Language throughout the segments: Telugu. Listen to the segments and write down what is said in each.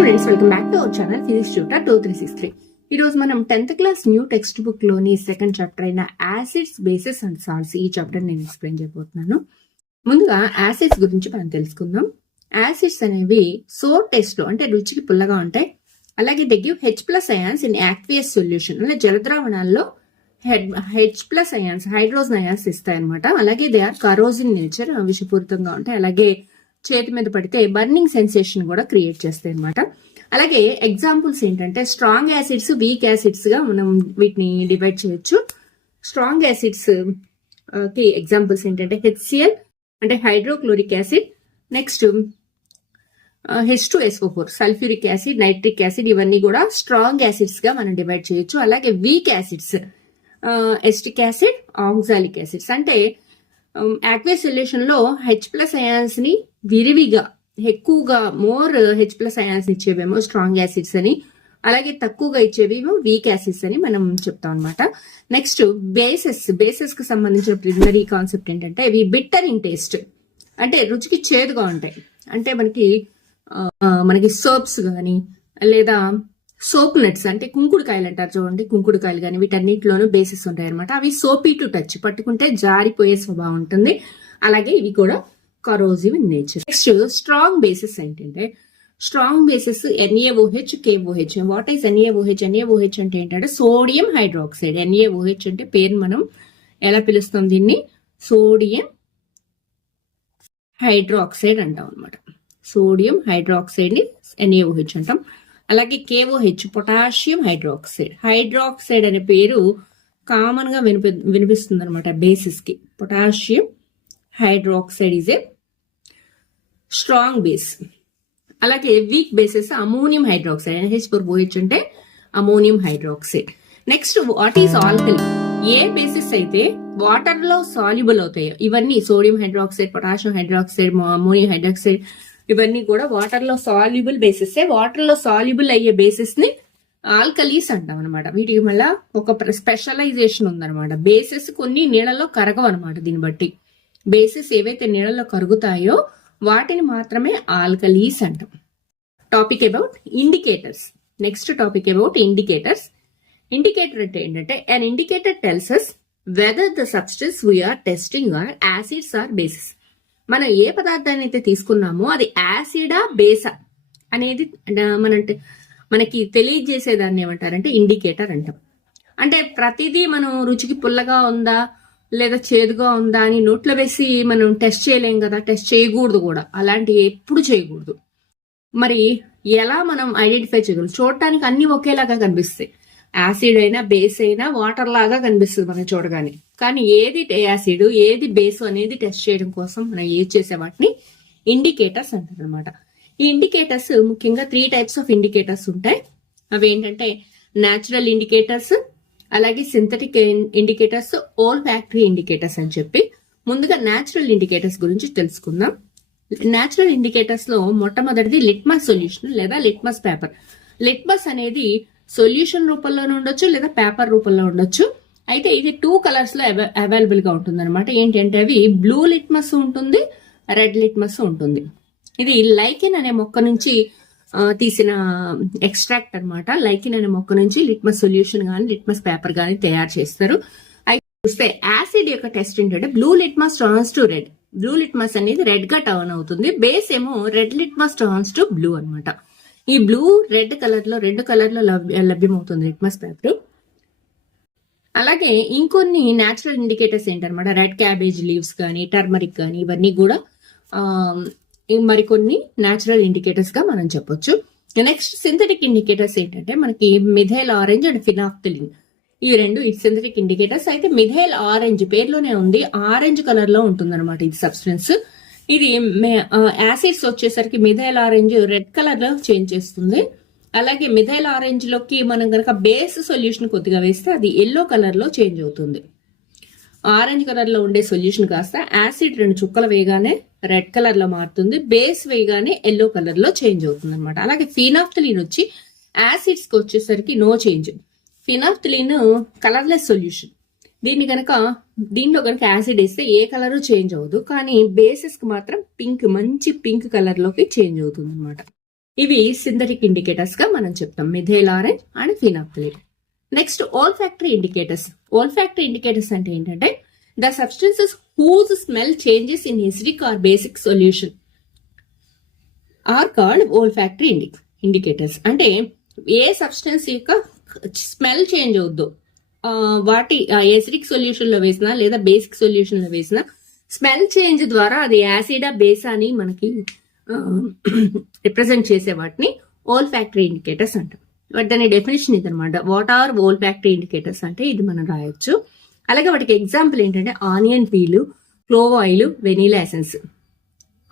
Students, welcome back to our channel physics tutor 2363. ఈ రోజు మనం 10th class new text book లోని సెకండ్ చాప్టర్ అయిన యాసిడ్స్, బేసెస్ అండ్ సాల్ట్స్ ఈ చాప్టర్ నేను ఎక్స్ప్లెయిన్ చేయబోతున్నాను. ముందుగా యాసిడ్స్ గురించి మనం తెలుసుకుందాం. యాసిడ్స్ అనేవి సోర్ టేస్ట్ లో అంటే రుచికి పుల్లగా ఉంటాయి. అలాగే they give H+ ions in aqueous solution, అంటే జలద్రావణాల్లో H+ అయాన్స్, హైడ్రోజన్ అయాన్స్ ఇస్తాయి అనమాట. అలాగే దే ఆర్ కరోజిన్ నేచర్, విషపూరితంగా ఉంటాయి. అలాగే చేతి మీద పడితే బర్నింగ్ సెన్సేషన్ కూడా క్రియేట్ చేస్తాయి అనమాట. అలాగే ఎగ్జాంపుల్స్ ఏంటంటే స్ట్రాంగ్ యాసిడ్స్, వీక్ యాసిడ్స్ గా మనం వీటిని డివైడ్ చేయొచ్చు. స్ట్రాంగ్ యాసిడ్స్ కి ఎగ్జాంపుల్స్ ఏంటంటే HCl అంటే hydrochloric acid, next H2SO4 sulphuric acid, nitric acid, ఇవన్నీ కూడా స్ట్రాంగ్ యాసిడ్స్ గా మనం డివైడ్ చేయొచ్చు. అలాగే weak acids acetic acid, oxalic acids, అంటే యాక్వియస్ సొల్యూషన్ లో H+ అయాన్స్ ని విరివిగా ఎక్కువగా మోర్ H+ అయాన్స్ ఇచ్చేవేమో స్ట్రాంగ్ యాసిడ్స్ అని, అలాగే తక్కువగా ఇచ్చేవేమో వీక్ యాసిడ్స్ అని మనం చెప్తాం అనమాట. నెక్స్ట్ బేసెస్ కి సంబంధించిన ప్రిలిమినరీ కాన్సెప్ట్ ఏంటంటే ఇవి బిట్టర్ ఇన్ టేస్ట్, అంటే రుచికి చేదుగా ఉంటాయి. అంటే మనకి సోప్స్ కానీ లేదా సోప్ నట్స్ అంటే కుంకుడుకాయలు అంటారు చూడండి, కుంకుడుకాయలు కానీ వీటన్నిటిలోనూ బేసెస్ ఉంటాయి అనమాట. అవి సోపీ టు టచ్, పట్టుకుంటే జారిపోయే స్వభావం ఉంటుంది. అలాగే ఇవి కూడా corrosive in nature. Next strong bases ఏంటంటే strong bases NaOH, KOH. What is NaOH? NaOH అంటే ఏంటంటే సోడియం హైడ్రాక్సైడ్. NaOH అంటే పేరు మనం ఎలా పిలుస్తాం, దీన్ని సోడియం హైడ్రాక్సైడ్ అంటాం అనమాట. సోడియం హైడ్రాక్సైడ్ ని NaOH అంటాం. అలాగే KOH పొటాషియం హైడ్రాక్సైడ్. హైడ్రాక్సైడ్ అనే పేరు కామన్ గా వినిపిస్తుంది అనమాట బేసిస్ కి. Potassium hydroxide is a strong base. అలాగే weak bases ammonium hydroxide, NH4OH అంటే ammonium hydroxide. Next what is alkali? ఏ బేసిస్ అయితే వాటర్ లో సాల్యుబుల్ అవుతాయో, ఇవన్నీ sodium hydroxide, potassium hydroxide, ammonium hydroxide, ఇవన్నీ కూడా వాటర్ లో సాల్యుబుల్ బేసిస్. వాటర్ లో సాల్యుబుల్ అయ్యే బేసిస్ ని ఆల్కలీస్ అంటాం అనమాట. వీటికి మళ్ళీ ఒక స్పెషలైజేషన్ ఉందన్నమాట. బేసెస్ కొన్ని నీళ్ళలో కరగవు అనమాట. దీన్ని బట్టి బేసెస్ ఏవైతే నీళ్ళలో కరుగుతాయో వాటిని మాత్రమే ఆల్కలీస్ అంటాం. Topic about indicators. Next topic about indicators. Indicator అంటే ఏంటంటే an indicator tells us whether the substance we are testing are acids or bases. మనం ఏ పదార్థాన్ని అయితే తీసుకున్నామో అది యాసిడా బేసా అనేది మనకి తెలియజేసేదాన్ని ఏమంటారంటే ఇండికేటర్ అంటాం. అంటే ప్రతిదీ మనం రుచికి పుల్లగా ఉందా లేదా చేదుగా ఉందా అని నోట్లో వేసి మనం టెస్ట్ చేయలేం కదా, టెస్ట్ చేయకూడదు కూడా, అలాంటివి ఎప్పుడు చేయకూడదు. మరి ఎలా మనం ఐడెంటిఫై చేయగలం? చూడటానికి అన్ని ఒకేలాగా కనిపిస్తాయి. యాసిడ్ అయినా బేస్ అయినా వాటర్ లాగా కనిపిస్తుంది మనం చూడగానే. కానీ ఏది యాసిడ్ ఏది బేస్ అనేది టెస్ట్ చేయడం కోసం మనం యూజ్ చేసే వాటిని ఇండికేటర్స్ అంటారు అనమాట. ఈ ఇండికేటర్స్ ముఖ్యంగా 3 టైప్స్ ఆఫ్ ఇండికేటర్స్ ఉంటాయి. అవి ఏంటంటే న్యాచురల్ ఇండికేటర్స్, అలాగే synthetic indicators, olfactory indicators అని చెప్పి. ముందుగా న్యాచురల్ ఇండికేటర్స్ గురించి తెలుసుకుందాం. న్యాచురల్ ఇండికేటర్స్ లో మొట్టమొదటిది లిట్మస్ సొల్యూషన్ లేదా లిట్మస్ పేపర్. లిట్మస్ అనేది సొల్యూషన్ రూపంలో ఉండొచ్చు లేదా పేపర్ రూపంలో ఉండొచ్చు. అయితే ఇది 2 కలర్స్ లో అవైలబుల్ గా ఉంటుంది అనమాట. ఏంటంటే అవి బ్లూ లిట్మస్ ఉంటుంది, రెడ్ లిట్మస్ ఉంటుంది. ఇది లైకెన్ అనే మొక్క నుంచి తీసిన ఎక్స్ట్రాక్ట్ అనమాట. లైకెన్ అనే మొక్క నుంచి లిట్మస్ సొల్యూషన్ గానీ లిట్మస్ పేపర్ గానీ తయారు చేస్తారు. అయితే చూస్తే యాసిడ్ యొక్క టెస్ట్ ఏంటంటే blue litmus turns to red. Blue litmus అనేది రెడ్ గా టర్న్ అవుతుంది. బేస్ ఏమో red litmus turns to blue అనమాట. ఈ బ్లూ రెడ్ కలర్ లో 2 కలర్ లో లభ్యమవుతుంది లిట్మస్ పేపర్. అలాగే ఇంకొన్ని న్యాచురల్ ఇండికేటర్స్ ఏంటనమాట, రెడ్ క్యాబేజ్ లీవ్స్ కానీ, టర్మరిక్ కానీ, ఇవన్నీ కూడా మరికొన్ని న్యాచురల్ ఇండికేటర్స్ గా మనం చెప్పొచ్చు. నెక్స్ట్ సింథటిక్ ఇండికేటర్స్ ఏంటంటే మనకి మిథైల్ ఆరెంజ్ అండ్ ఫినాఫ్థలిన్, ఈ 2 సింథటిక్ ఇండికేటర్స్. అయితే మిథైల్ ఆరెంజ్ పేర్లోనే ఉంది, ఆరెంజ్ కలర్ లో ఉంటుంది అనమాట ఇది సబ్స్టెన్స్. ఇది యాసిడ్స్ వచ్చేసరికి మిథైల్ ఆరెంజ్ రెడ్ కలర్ లో చేంజ్ చేస్తుంది. అలాగే మిథైల్ ఆరెంజ్ లోకి మనం కనుక బేస్ సొల్యూషన్ కొద్దిగా వేస్తే అది ఎల్లో కలర్ లో చేంజ్ అవుతుంది. ఆరెంజ్ కలర్ లో ఉండే సొల్యూషన్ కాస్త యాసిడ్ 2 చుక్కలు వేయగానే రెడ్ కలర్ లో మారుతుంది, బేస్ వేయగానే ఎల్లో కలర్ లో చేంజ్ అవుతుంది అనమాట. అలాగే ఫినాఫ్థలిన్ వచ్చి యాసిడ్స్ కి వచ్చేసరికి no change. Phenolphthalein colourless solution. దీంట్లో కనుక యాసిడ్ వేస్తే ఏ కలర్ చేంజ్ అవ్వదు, కానీ బేసిస్ కి మాత్రం మంచి పింక్ కలర్ లోకి చేంజ్ అవుతుంది అనమాట. ఇవి సింథటిక్ ఇండికేటర్స్ గా మనం చెప్తాం, methyl orange and phenolphthalein. Next olfactory indicators. Olfactory indicators అంటే ఏంటంటే the substances whose smell changes in acidic or basic solution are called olfactory indicators. అంటే ఏ సబ్స్టెన్స్ యొక్క స్మెల్ చేంజ్ అవుద్దో వాటి ఎసిడిక్ సొల్యూషన్ లో వేసినా లేదా బేసిక్ సొల్యూషన్ లో వేసినా స్మెల్ చేంజ్ ద్వారా అది యాసిడా బేసా అని మనకి రిప్రజెంట్ చేసే వాటిని ఓల్ఫాక్టరీ ఇండికేటర్స్ అంటాం. దాని డెఫినేషన్ ఇది అనమాట. వాట్ ఆర్ ఓల్ఫాక్టరీ ఇండికేటర్స్ అంటే ఇది మనం రాయొచ్చు. అలాగే వాటికి ఎగ్జాంపుల్ ఏంటంటే onion peel, clove oil, vanilla essence.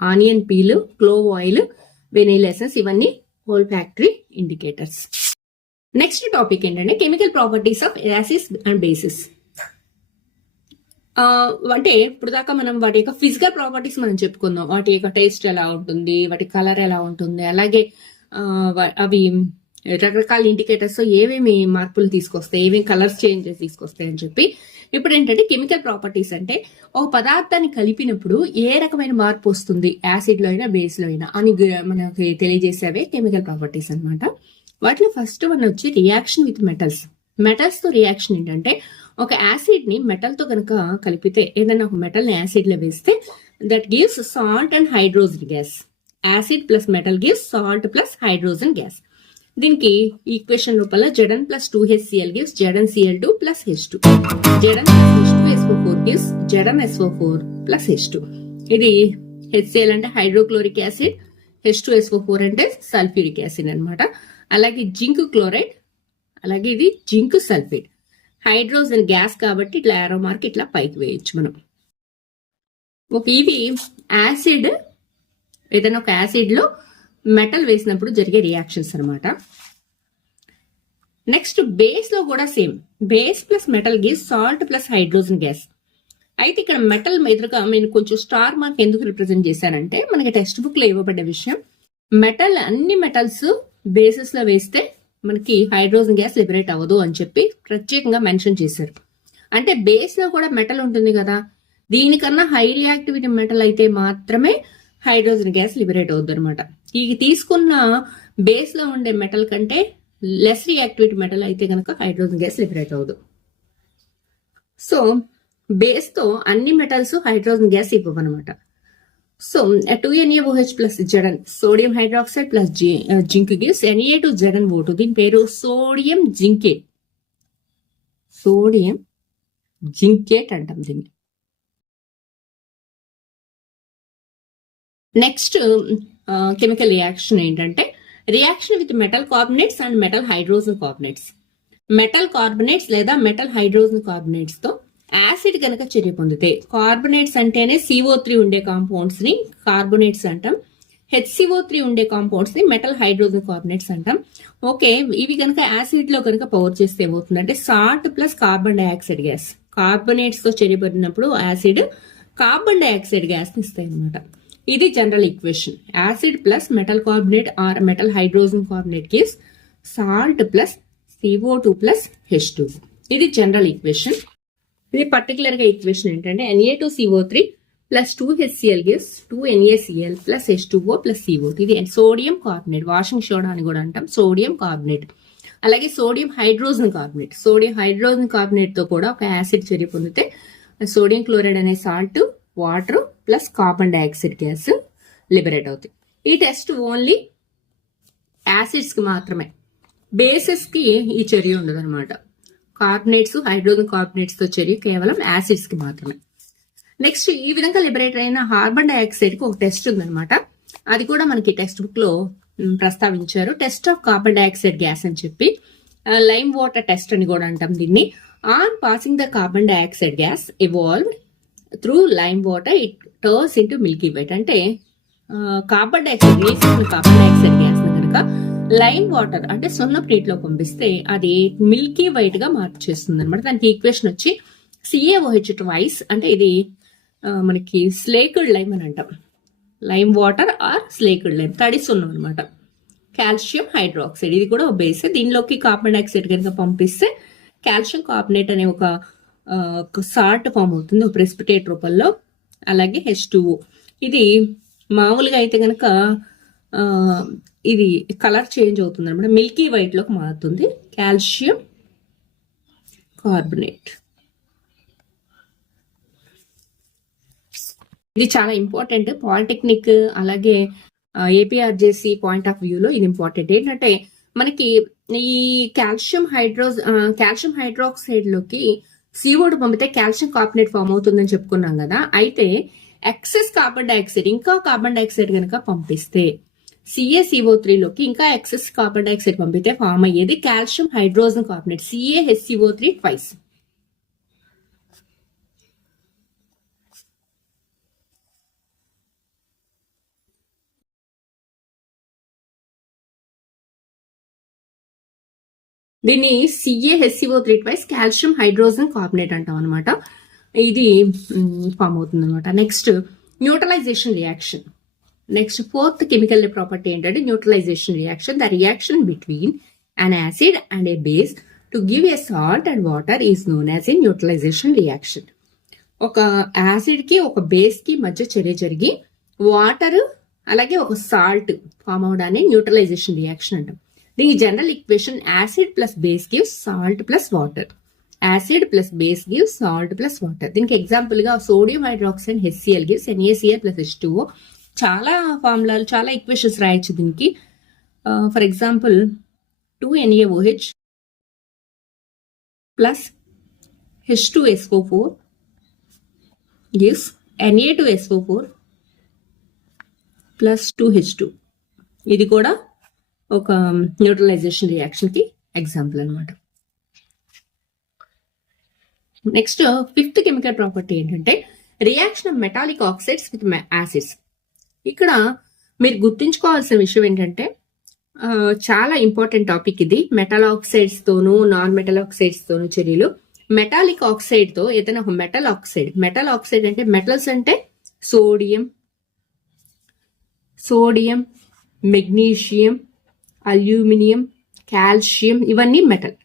Onion peel, clove oil, vanilla essence ఇవన్నీ ఓల్ఫాక్టరీ ఇండికేటర్స్. నెక్స్ట్ టాపిక్ ఏంటంటే chemical properties of acids and basis. అంటే ఇప్పుడు దాకా మనం వాటి యొక్క ఫిజికల్ ప్రాపర్టీస్ మనం చెప్పుకుందాం. వాటి యొక్క టేస్ట్ ఎలా ఉంటుంది, వాటి కలర్ ఎలా ఉంటుంది, అలాగే అవి రకరకాల ఇండికేటర్స్ ఏమేమి మార్పులు తీసుకొస్తాయి, ఏమేమి కలర్స్ చేంజెస్ తీసుకొస్తాయి అని చెప్పి. ఇప్పుడు ఏంటంటే కెమికల్ ప్రాపర్టీస్ అంటే ఒక పదార్థాన్ని కలిపినప్పుడు ఏ రకమైన మార్పు వస్తుంది యాసిడ్ లో అయినా బేస్ లో అయినా అని మనకి తెలియజేసేవే కెమికల్ ప్రాపర్టీస్ అనమాట. వాటిలో ఫస్ట్ వన్ వచ్చి రియాక్షన్ విత్ మెటల్స్. మెటల్స్ తో రియాక్షన్ ఏంటంటే ఒక యాసిడ్ ని మెటల్ తో కనుక కలిపితే, ఏదైనా ఒక మెటల్ ని యాసిడ్ లో వేస్తే that gives salt and hydrogen gas. Acid plus metal gives salt plus hydrogen gas. దీనికి ఈక్వేషన్ రూపంలో Zn plus 2HCl gives ZnCl2 plus H2. Zn plus H2SO4 gives ZnSO4 plus H2. ఇది HCl అంటే హైడ్రోక్లోరిక్ యాసిడ్, H2SO4 అంటే సల్ఫ్యూరిక్ యాసిడ్ అనమాట. అలాగే జింక్ క్లోరైడ్, అలాగే ఇది జింక్ సల్ఫేట్. హైడ్రోజన్ గ్యాస్ కాబట్టి ఇట్లా యారో మార్క్ ఇట్లా పైకి వేయచ్చు మనం. ఇవి యాసిడ్, ఏదైనా ఒక యాసిడ్ లో మెటల్ వేసినప్పుడు జరిగే రియాక్షన్స్ అనమాట. నెక్స్ట్ బేస్ లో కూడా same. Base plus metal gives salt plus hydrogen gas. అయితే ఇక్కడ మెటల్ ఎదురుగా నేను కొంచెం స్టార్ మార్క్ ఎందుకు రిప్రజెంట్ చేశానంటే మనకి టెక్స్ట్ బుక్ లో ఇవ్వబడ్డ విషయం, మెటల్ అన్ని మెటల్స్ బేసెస్ లో వేస్తే మనకి హైడ్రోజన్ గ్యాస్ లిబరేట్ అవ్వదు అని చెప్పి ప్రత్యేకంగా మెన్షన్ చేశారు. అంటే బేస్ లో కూడా మెటల్ ఉంటుంది కదా, దీనికన్నా హై రియాక్టివిటీ మెటల్ అయితే మాత్రమే హైడ్రోజన్ గ్యాస్ లిబరేట్ అవుద్ది అనమాట. ఈ తీసుకున్న బేస్ లో ఉండే మెటల్ కంటే లెస్ రియాక్టివిటీ మెటల్ అయితే కనుక హైడ్రోజన్ గ్యాస్ లిబరేట్ అవ్వదు. సో బేస్ తో అన్ని మెటల్స్ హైడ్రోజన్ గ్యాస్ ఇవ్వనమాట. So 2NaOH plus Zn, sodium hydroxide plus zinc gives Na2ZnO2. దీని పేరు సోడియం జింకేట్. సోడియం జింకేట్ అంటాం దీన్ని. నెక్స్ట్ కెమికల్ రియాక్షన్ ఏంటంటే reaction with metal carbonates and metal hydrogen carbonates. Metal carbonates లేదా మెటల్ హైడ్రోజన్ కార్బనేట్స్ తో యాసిడ్ కనుక చర్య పొందితే, కార్బనేట్స్ అంటేనే CO3 ఉండే కాంపౌండ్స్ ని కార్బోనేట్స్ అంటాం, HCO3 ఉండే కాంపౌండ్స్ ని మెటల్ హైడ్రోజన్ కార్బనేట్స్ అంటాం. ఓకే, ఇవి కనుక యాసిడ్ లో కనుక పవర్ చేస్తే ఏమవుతుందంటే salt plus carbon dioxide gas. Carbonates తో చర్యపడినప్పుడు యాసిడ్ కార్బన్ డైఆక్సైడ్ గ్యాస్ ని ఇస్తాయి అనమాట. ఇది general equation. Acid plus metal carbonate are metal hydrogen carbonate gives salt plus CO2 plus H2. ఇది జనరల్ ఈక్వేషన్. ఇది పర్టికులర్ గా ఈక్వేషన్ ఏంటంటే Na2CO3 plus 2HCl gives 2NaCl plus H2O plus CO2. ఇది సోడియం కార్బనేట్, వాషింగ్ సోడా అని కూడా అంటాం, సోడియం కార్బనేట్. అలాగే sodium hydrogen carbonate. Sodium hydrogen carbonate తో కూడా ఒక యాసిడ్ చర్య పొందితే సోడియం క్లోరైడ్ అనే salt, water plus carbon dioxide gas liberate అవుతాయి. ఈ టెస్ట్ ఓన్లీ యాసిడ్స్ కి మాత్రమే, బేసెస్ కి ఈ చర్య ఉండదు అనమాట. కార్బనేట్స్, హైడ్రోజన్ కార్బనేట్స్ తో చర్య కేవలం యాసిడ్స్ కి మాత్రమే. నెక్స్ట్ ఈ విధంగా లిబరేట్ అయిన కార్బన్ డైఆక్సైడ్ కి ఒక టెస్ట్ ఉందన్నమాట. అది కూడా మనకి టెక్స్ట్ బుక్ లో ప్రస్తావించారు. Test of carbon dioxide gas అని చెప్పి లైమ్ వాటర్ టెస్ట్ అని కూడా అంటాం దీన్ని. On passing the carbon dioxide gas evolved through lime water it turns into milky white. అంటే carbon dioxide carbon dioxide gas కనుక లైమ్ వాటర్ అంటే సున్నపు నీటిలో పంపిస్తే అది మిల్కీ వైట్ గా మార్పు చేస్తుంది అనమాట. దానికి ఈక్వేషన్ వచ్చి CaOH ట్వైస్. అంటే ఇది మనకి స్లేక్డ్ లైమ్ అని అంటాం. Lime water or slaked lime, తడి సున్నం అనమాట. కాల్షియం హైడ్రాక్సైడ్, ఇది కూడా ఒక బేస్. దీనిలోకి కార్బన్ డైఆక్సైడ్ కనుక పంపిస్తే కాల్షియం కార్బనేట్ అనే ఒక సాల్ట్ ఫామ్ అవుతుంది ఒక ప్రెసిపిటేట్ రూపంలో. అలాగే H2O, ఇది మామూలుగా అయితే కనుక ఇది కలర్ చేంజ్ అవుతుంది అనమాట, మిల్కీ వైట్ లోకి మారుతుంది. Calcium carbonate. ఇది చాలా ఇంపార్టెంట్ పాలిటెక్నిక్ అలాగే ఏపీఆర్జేసి పాయింట్ ఆఫ్ వ్యూలో ఇది ఇంపార్టెంట్. ఏంటంటే మనకి ఈ కాల్షియం హైడ్రాక్సైడ్ లోకి CO2 పంపితే కాల్షియం కార్బోనేట్ ఫామ్ అవుతుందని చెప్పుకున్నాం కదా. అయితే ఎక్సెస్ కార్బన్ డైఆక్సైడ్, ఇంకా కార్బన్ డైఆక్సైడ్ కనుక పంపిస్తే CaCO3 లోకి ఇంకా ఎక్సెస్ కార్బన్ డైఆక్సైడ్ పంపితే ఫామ్ అయ్యేది calcium hydrogen carbonate, CaHCO3 twice. దీన్ని CaHCO3 twice calcium hydrogen carbonate అంటాం అనమాట. ఇది ఫామ్ అవుతుంది అనమాట. Next neutralisation reaction. Next fourth chemical property ఏంటంటే neutralisation reaction. The reaction between an acid and a base to give a salt and water is known as a neutralisation reaction. ఒక యాసిడ్ కి ఒక బేస్ కి మధ్య చర్య జరిగి వాటర్ అలాగే ఒక సాల్ట్ ఫామ్ అవడాన్ని న్యూట్రలైజేషన్ రియాక్షన్ అంటాం. దీని general equation acid plus base gives salt plus water. Acid plus base gives salt plus water. దీనికి ఎగ్జాంపుల్ గా sodium hydroxide HCl gives NaCl plus H2O. చాలా ఫార్ములాలు, చాలా ఈక్వేషన్స్ రాయొచ్చు దీనికి. For example 2NaOH plus H2SO4 gives Na2SO4 plus 2H2. ఇది కూడా ఒక న్యూట్రలైజేషన్ రియాక్షన్ కి ఎగ్జాంపుల్ అనమాట. నెక్స్ట్ ఫిఫ్త్ కెమికల్ ప్రాపర్టీ ఏంటంటే reaction of metallic oxides with acids. ఇక్కడ మీరు గుర్తుంచుకోవాల్సిన విషయం ఏంటంటే చాలా ఇంపార్టెంట్ టాపిక్ ఇది. మెటల్ ఆక్సైడ్స్ తోను నాన్ మెటల్ ఆక్సైడ్స్ తోను చర్యలు. మెటాలిక్ ఆక్సైడ్ తో ఏదైనా ఒక మెటల్ ఆక్సైడ్ అంటే మెటల్స్ అంటే సోడియం, మెగ్నీషియం, అల్యూమినియం, కాల్షియం, ఇవన్నీ మెటల్.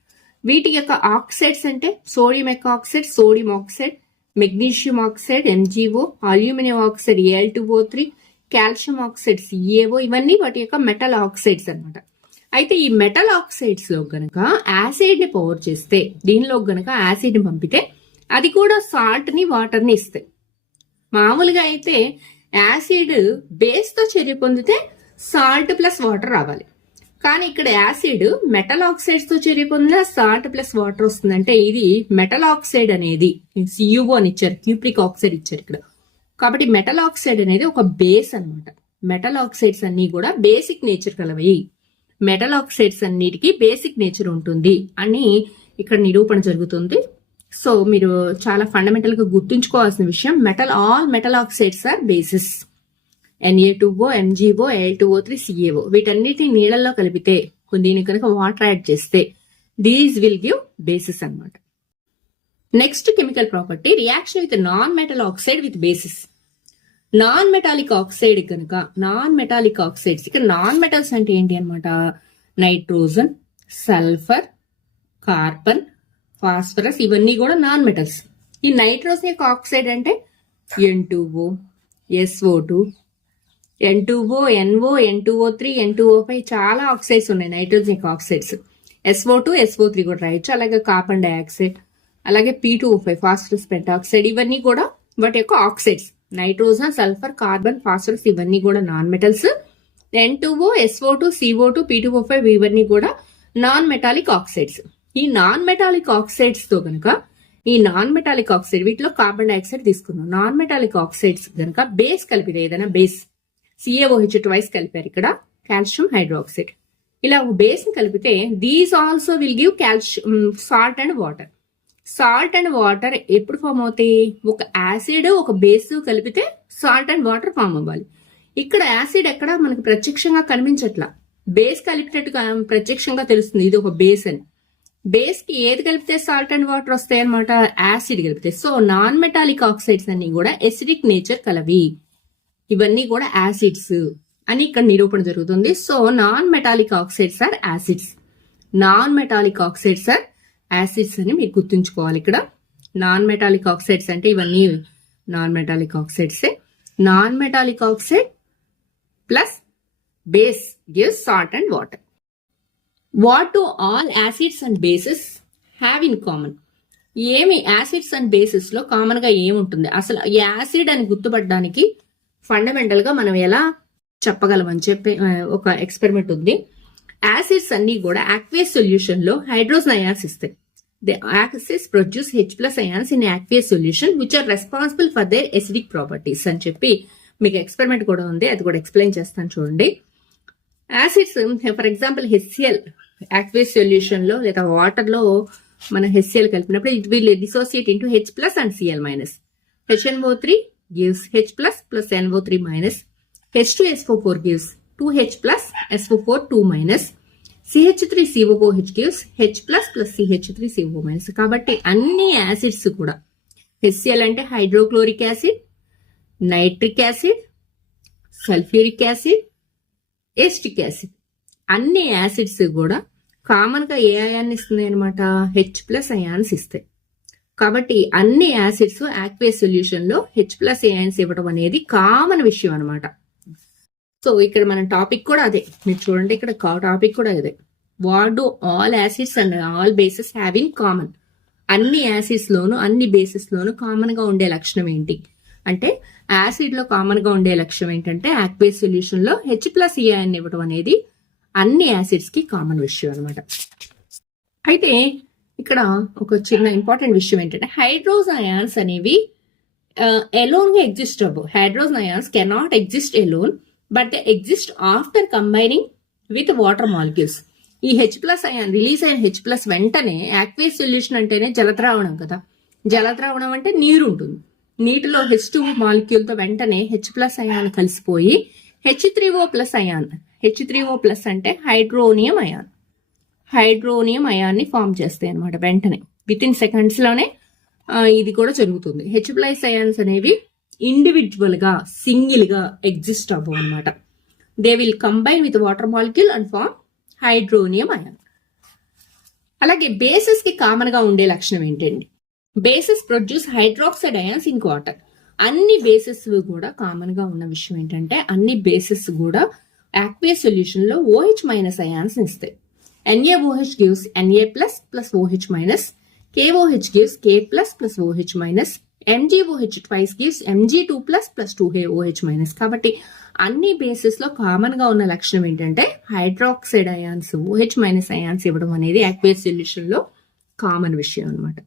వీటి యొక్క ఆక్సైడ్స్ అంటే సోడియం యొక్క oxide sodium oxide, magnesium oxide MgO, aluminium oxide Al2O3, calcium oxide CaO, ఇవన్నీ వాటి యొక్క మెటల్ ఆక్సైడ్స్ అనమాట. అయితే ఈ మెటల్ ఆక్సైడ్స్ లో గనక యాసిడ్ ని పవర్ చేస్తే, దీనిలో గనక యాసిడ్ ని పంపితే అది కూడా సాల్ట్ ని వాటర్ ని ఇస్తాయి. మామూలుగా అయితే యాసిడ్ బేస్ తో చర్య పొందితే సాల్ట్ ప్లస్ వాటర్ రావాలి. కానీ ఇక్కడ యాసిడ్ మెటల్ ఆక్సైడ్స్ తో చర్య పొందిన సాల్ట్ ప్లస్ వాటర్ వస్తుంది. అంటే ఇది మెటల్ ఆక్సైడ్ అనేది CuO అని ఇచ్చారు, క్యూప్రిక్ ఆక్సైడ్ ఇచ్చారు ఇక్కడ. కాబట్టి మెటల్ ఆక్సైడ్ అనేది ఒక బేస్ అనమాట. మెటల్ ఆక్సైడ్స్ అన్ని కూడా బేసిక్ నేచర్ కలవి. మెటల్ ఆక్సైడ్స్ అన్నిటికీ బేసిక్ నేచర్ ఉంటుంది అని ఇక్కడ నిరూపణ జరుగుతుంది. సో మీరు చాలా ఫండమెంటల్ గా గుర్తుంచుకోవాల్సిన విషయం, all metal oxides are bases. Na2O, MgO, Al2O3, CaO, వీటన్నిటిని నీళ్ళల్లో కలిపితే దీనికి కనుక వాటర్ యాడ్ చేస్తే దీస్ విల్ గివ్ బేసిస్ అన్నమాట. Next chemical property reaction with non metal oxide with bases. Non metallic oxide కనుక ఇక్కడ నాన్ మెటల్స్ అంటే ఏంటి అనమాట? నైట్రోజన్, సల్ఫర్, కార్బన్, ఫాస్ఫరస్, ఇవన్నీ కూడా నాన్ మెటల్స్. ఈ నైట్రోజన్ యొక్క ఆక్సైడ్ అంటే N2O, SO2, N2O, NO, N2O3, N2O5, చాలా ఆక్సైడ్స్ ఉన్నాయి నైట్రోజన్ యొక్క ఆక్సైడ్స్. SO2, SO3 కూడా రాయొచ్చు. అలాగే కార్బన్ డైఆక్సైడ్, అలాగే P2O5 ఫాస్ఫరస్ పెంటాక్సైడ్, ఇవన్నీ కూడా వాటి యొక్క oxides. Nitrogen, sulphur, carbon, phosphorus ఇవన్నీ కూడా non metals. N2O, SO2, CO2, P2O5 ఇవన్నీ కూడా నాన్ మెటాలిక్ ఆక్సైడ్స్. ఈ నాన్ మెటాలిక్ ఆక్సైడ్స్ తో కనుక వీటిలో కార్బన్ డైఆక్సైడ్ తీసుకున్నాం. నాన్ మెటాలిక్ ఆక్సైడ్స్ కనుక బేస్ కలిపితే, ఏదైనా బేస్ CaOH ట్వైస్ కలిపారు ఇక్కడ, కాల్షియం హైడ్రాక్సైడ్, ఇలా ఒక బేస్ ని కలిపితే these also will give calcium salt and water. Salt and water ఎప్పుడు ఫామ్ అవుతాయి? ఒక యాసిడ్ ఒక బేస్ కలిపితే సాల్ట్ అండ్ వాటర్ ఫామ్ అవ్వాలి. ఇక్కడ యాసిడ్ ఎక్కడ మనకి ప్రత్యక్షంగా కనిపించట్లా, బేస్ కలిపినట్టుగా ప్రత్యక్షంగా తెలుస్తుంది ఇది ఒక బేస్ అని. బేస్ కి ఏది కలిపితే సాల్ట్ అండ్ వాటర్ వస్తాయి అనమాట? యాసిడ్ కలిపితే. సో నాన్ మెటాలిక్ ఆక్సైడ్స్ అన్ని కూడా ఎసిడిక్ నేచర్ కలవి, ఇవన్నీ కూడా యాసిడ్స్ అని ఇక్కడ నిరూపణ జరుగుతుంది. So non metallic oxides are acids, అని మీరు గుర్తుంచుకోవాలి. ఇక్కడ నాన్ మెటాలిక్ ఆక్సైడ్స్ అంటే ఇవన్నీ non metallic oxides. Non metallic oxide plus base gives salt and water. What do all acids and bases have in common? ఏమి యాసిడ్స్ అండ్ బేసెస్ లో కామన్ గా ఏముంటుంది? అసలు యాసిడ్ అని గుర్తుపడడానికి ఫండమెంటల్ గా మనం ఎలా చెప్పగలమని చెప్పి ఒక ఎక్స్పెరిమెంట్ ఉంది. యాసిడ్స్ అన్ని కూడా aqueous సొల్యూషన్ లో హైడ్రోజన్ అయాన్స్ ఇస్తాయి. The acids produce H+ ions in aqueous solution which are responsible for their acidic properties అని చెప్పి మీకు ఎక్స్పెరిమెంట్ కూడా ఉంది, అది కూడా ఎక్స్ప్లెయిన్ చేస్తాను చూడండి. Acids for example HCl aqueous solution లో లేదా వాటర్ లో మన HCl కలిపినప్పుడు it will dissociate into H+ and Cl-. HNO3 gives H+ plus NO3 minus. H2SO4 gives 2H plus SO4 2 minus. CH3COOH gives H plus CH3CO minus. కాబట్టి అన్ని యాసిడ్స్ కూడా HCl అంటే hydrochloric acid, nitric acid, sulphuric acid, acetic acid, అన్ని యాసిడ్స్ కూడా కామన్ గా ఏ అయాన్ని ఇస్తుంది అనమాట? H+ అయాన్స్ ఇస్తాయి. కాబట్టి అన్ని యాసిడ్స్ aqueous సొల్యూషన్ లో H+ అయాన్స్ ఇవ్వడం అనేది కామన్ విషయం అనమాట. సో ఇక్కడ మన టాపిక్ కూడా అదే, మీరు చూడండి ఇక్కడ టాపిక్ కూడా అదే. What do all acids and all bases have in common? అన్ని యాసిడ్స్ లోను అన్ని బేసెస్ లోను కామన్ గా ఉండే లక్షణం ఏంటి అంటే, యాసిడ్ లో కామన్ గా ఉండే లక్షణం ఏంటంటే aqueous సొల్యూషన్ లో H+ అయాన్ని ఇవ్వడం అనేది అన్ని యాసిడ్స్ కి కామన్ విషయం అనమాట. అయితే ఇక్కడ ఒక చిన్న ఇంపార్టెంట్ విషయం ఏంటంటే, హైడ్రోజన్ అయాన్స్ అనేవి ఎలోన్ గా ఎగ్జిస్ట్ అవ్వవు. Hydrogen ions cannot exist alone, but they exist after combining with water molecules. ఈ H+ అయాన్ రిలీజ్ అయిన H+ వెంటనే aqueous సొల్యూషన్ అంటేనే జలద్రావణం కదా, జలద్రావణం అంటే నీరు ఉంటుంది. నీటిలో H2 మాలిక్యూల్ తో వెంటనే H+ అయాన్ కలిసిపోయి H3O+ అయాన్, H3O+ అంటే హైడ్రోనియం అయాన్, హైడ్రోనియం అయాన్ని ఫామ్ చేస్తాయి అనమాట వెంటనే, విత్ ఇన్ సెకండ్స్ లోనే ఇది కూడా జరుగుతుంది. H+ అయాన్స్ అనేవి ఇండివిజువల్ గా సింగిల్ గా ఎగ్జిస్ట్ అవ్వవు అనమాట. They will combine with water molecule and form hydronium ion. అలాగే బేసెస్ కి కామన్ గా ఉండే లక్షణం ఏంటండి? Bases produce hydroxide ions in water. అన్ని బేసెస్ కూడా కామన్ గా ఉన్న విషయం ఏంటంటే, అన్ని బేసెస్ కూడా aqueous సొల్యూషన్ లో OH- అయాన్స్ ఇస్తాయి. NaOH gives Na plus OH minus. KOH gives K plus OH minus. MgOH twice gives Mg2 plus 2OH minus. కాబట్టి అన్ని బేసెస్ లో కామన్ గా ఉన్న లక్షణం ఏంటంటే, హైడ్రాక్సైడ్ అయాన్స్ OH- అయాన్స్ ఇవ్వడం అనేది aqueous సొల్యూషన్ లో కామన్ విషయం అనమాట.